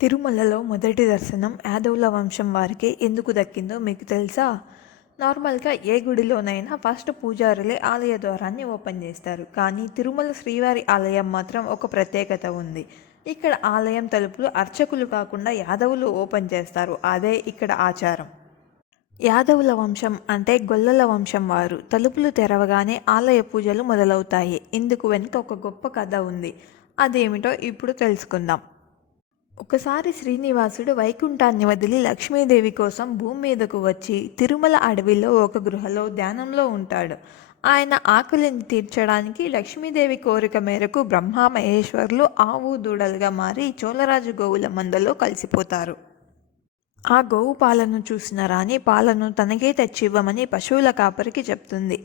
తిరుమలలో మొదటి దర్శనం యాదవుల వంశం వారికి ఎందుకు దక్కిందో మీకు తెలుసా? నార్మల్గా ఏ గుడిలోనైనా ఫస్ట్ పూజారులే ఆలయ ద్వారాన్ని ఓపెన్ చేస్తారు. కానీ తిరుమల శ్రీవారి ఆలయం మాత్రం ఒక ప్రత్యేకత ఉంది. ఇక్కడ ఆలయం తలుపులు అర్చకులు కాకుండా యాదవులు ఓపెన్ చేస్తారు. అదే ఇక్కడ ఆచారం. యాదవుల వంశం అంటే గొల్లల వంశం వారు. తలుపులు తెరవగానే ఆలయ పూజలు మొదలవుతాయి. ఇందుకు వెనుక ఒక గొప్ప కథ ఉంది. అదేమిటో ఇప్పుడు తెలుసుకుందాం. ఒకసారి శ్రీనివాసుడు వైకుంఠాన్ని వదిలి లక్ష్మీదేవి కోసం భూమి మీదకు వచ్చి తిరుమల అడవిలో ఒక గృహలో ధ్యానంలో ఉంటాడు. ఆయన ఆకలిని తీర్చడానికి లక్ష్మీదేవి కోరిక మేరకు బ్రహ్మ మహేశ్వర్లు ఆవు దూడలుగా మారి చోళరాజు గోవుల మందలో కలిసిపోతారు. ఆ గోవు పాలను చూసిన రాణి పాలను తనకే తెచ్చివ్వమని పశువుల కాపరికి చెప్తుంది.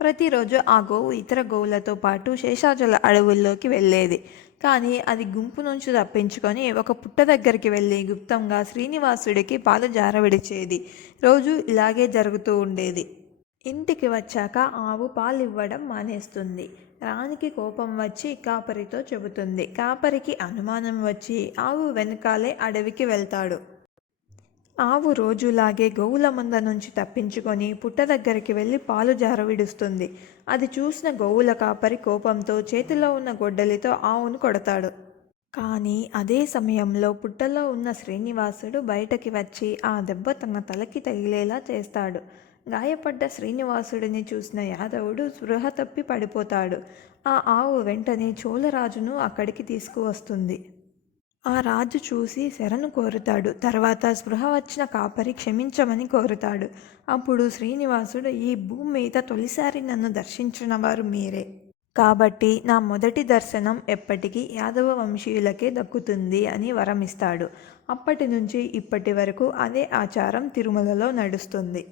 ప్రతిరోజు ఆ గోవు ఇతర గోవులతో పాటు శేషాచల అడవుల్లోకి వెళ్ళేది. కానీ అది గుంపు నుంచి తప్పించుకొని ఒక పుట్ట దగ్గరికి వెళ్ళి గుప్తంగా శ్రీనివాసుడికి పాలు జారవిడిచేది రోజు ఇలాగే జరుగుతూ ఉండేది. ఇంటికి వచ్చాక ఆవు పాలు ఇవ్వడం మానేస్తుంది. రాణికి కోపం వచ్చి కాపరితో చెబుతుంది. కాపరికి అనుమానం వచ్చి ఆవు వెనకాలే అడవికి వెళ్తాడు. ఆవు రోజులాగే గోవుల మంద నుంచి తప్పించుకొని పుట్ట దగ్గరికి వెళ్ళి పాలు జారవిడుస్తుంది అది చూసిన గోవుల కాపరి కోపంతో చేతిలో ఉన్న గొడ్డలితో ఆవును కొడతాడు. కానీ అదే సమయంలో పుట్టలో ఉన్న శ్రీనివాసుడు బయటకి వచ్చి ఆ దెబ్బ తన తలకి తగిలేలా చేస్తాడు. గాయపడ్డ శ్రీనివాసుడిని చూసిన యాదవుడు స్పృహ తప్పి పడిపోతాడు. ఆ ఆవు వెంటనే చోళరాజును అక్కడికి తీసుకువస్తుంది. ఆ రాజు చూసి శరణు కోరుతాడు. తర్వాత స్పృహ వచ్చిన కాపరి క్షమించమని కోరుతాడు. అప్పుడు శ్రీనివాసుడు ఈ భూమి మీద తొలిసారి నన్ను దర్శించిన వారు మీరే. కాబట్టి నా మొదటి దర్శనం ఎప్పటికీ యాదవ వంశీయులకే దక్కుతుంది అని వరమిస్తాడు. అప్పటి నుంచి ఇప్పటి వరకు అదే ఆచారం తిరుమలలో నడుస్తుంది.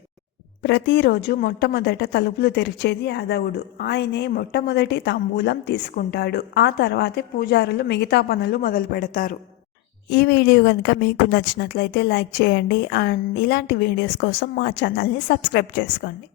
ప్రతిరోజు మొట్టమొదట తలుపులు తెరిచేది యాదవుడు. ఆయనే మొట్టమొదటి తాంబూలం తీసుకుంటాడు. ఆ తర్వాతే పూజారులు మిగతా పనులు మొదలు పెడతారు. ఈ వీడియో కనుక మీకు నచ్చినట్లయితే లైక్ చేయండి. అండ్ ఇలాంటి వీడియోస్ కోసం మా ఛానల్ని సబ్స్క్రైబ్ చేసుకోండి.